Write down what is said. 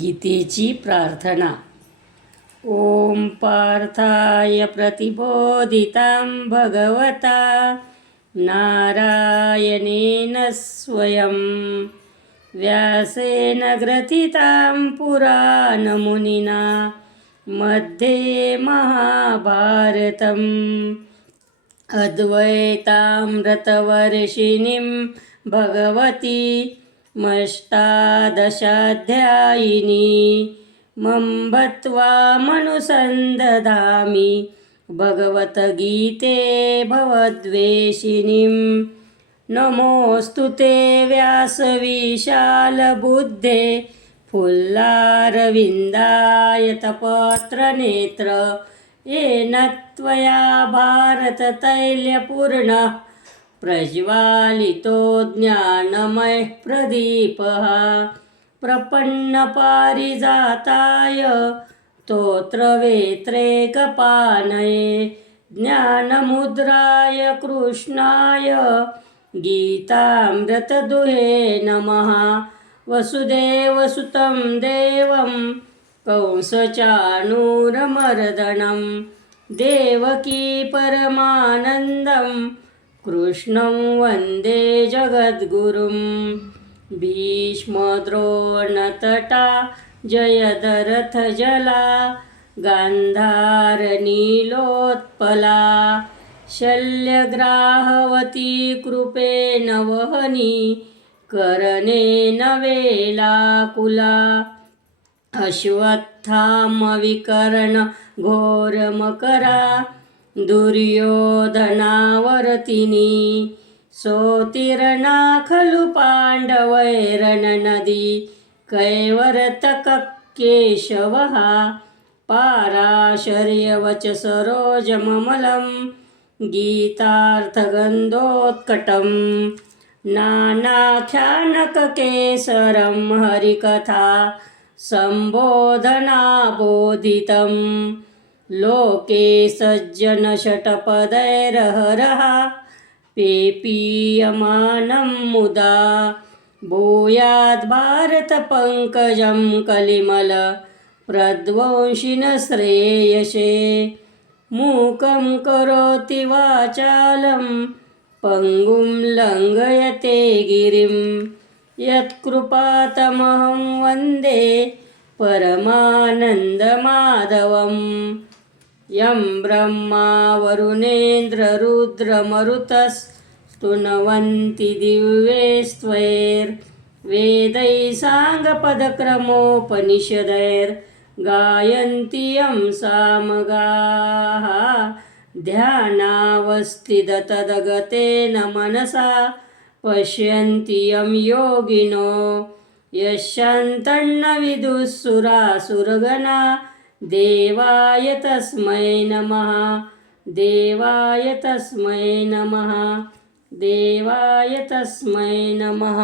गीतेची प्रार्थना। ओम पार्थाय प्रतिबोधितां भगवता नारायणेन स्वयं व्यासेन ग्रथितां पुराणमुनिना मध्ये महाभारतम् अद्वैतामृतवर्षिणीं भगवती मष्टादशाध्यायिनी मनुसन्दधामि भगवद्गीते भवद्वेषिणीं। नमोऽस्तु ते व्यासविशालबुद्धे फुल्लारविन्दायतपत्रनेत्र येन त्वया भारततैलपूर्णः प्रज्वालितो ज्ञानमयः प्रदीपः। प्रपन्नपारिजाताय स्तोत्रवेत्रैकपाणये ज्ञानमुद्राय कृष्णाय गीतामृतदुहे नमः। वसुदेवसुतं देवं कंसचाणूरमर्दनं देवकी परमानन्दं कृष्णं वन्दे जगद्गुरुं। भीष्मद्रोणतटा जयद्रथजला गान्धारनीलोत्पला शल्यग्राहवती कृपेण वहनी कर्णेन वेलाकुला। अश्वत्थामविकर्ण घोरमकरा दुर्योधनावर्तिनी सोत्तीर्णा खलु पाण्डवैर्णनदी कैवर्तककेशवः। पाराशर्यवचसरोजममलं गीतार्थगन्धोत्कटं नानाख्यानककेसरं हरिकथा सम्बोधनाबोधितं। लोके सज्जनषट्पदैरहरः पेपीयमानं मुदा भूयाद्भारतपङ्कजं कलिमल प्रध्वंसिन श्रेयसे। मूकं करोति वाचालं पङ्गुं लङ्घयते गिरिं यत्कृपातमहं वन्दे परमानन्दमाधवम्। यं ब्रह्मा वरुणेन्द्ररुद्रमरुतस्तुन्वन्ति दिव्यैस्त्वैर्वेदैः साङ्गपदक्रमोपनिषदैर्गायन्ति यं सामगाः। ध्यानावस्थिततद्गतेन मनसा पश्यन्ति यं योगिनो यशान्तं न विदुःसुरासुरगणा। देवाय तस्मै नमः देवाय तस्मै नमः देवाय तस्मै नमः।